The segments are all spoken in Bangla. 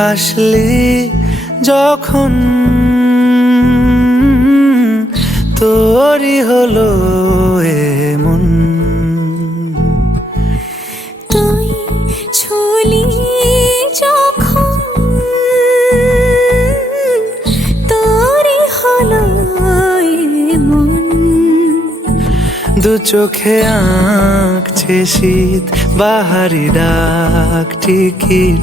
হাসলি যখন তোরই হলো এমন। তুই ছুলি যখন তোরই হলো মন দু চোখে আঁকছে শীত বাহারি ডাক টিকিট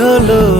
হলো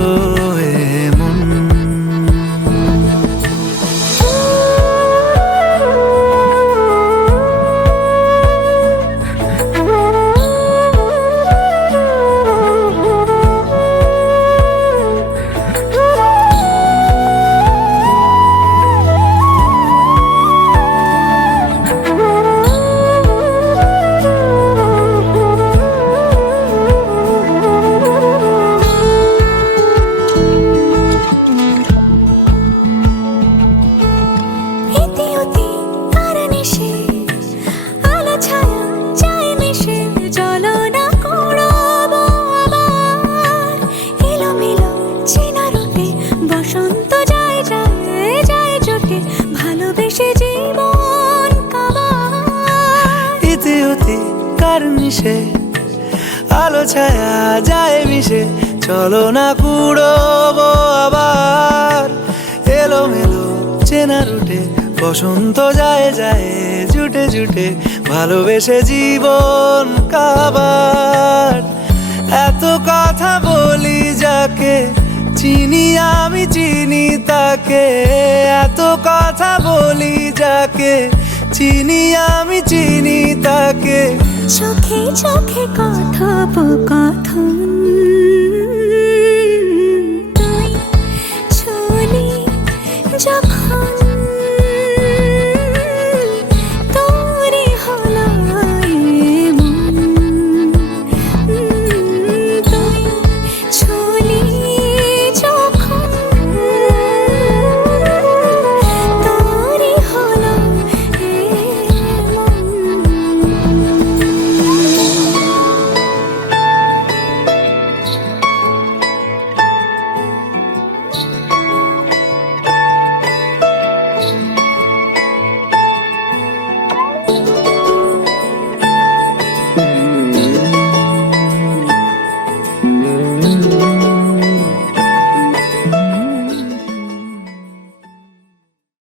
উতি কার মিশে আলো ছায়া যায় মিশে। চলো না কুড়োবো আবার। এলো মেলো চেনা রুটে, বসন্ত যায় যায়, জুটে জুটে, ভালোবেসে জীবন কাবার। এত কথা বলি যাকে, চিনি আমি, চিনি তাকে। এত কথা বলি যাকে চিনি আমি চিনি তাকে। চোখে চোখে কথোপকথন।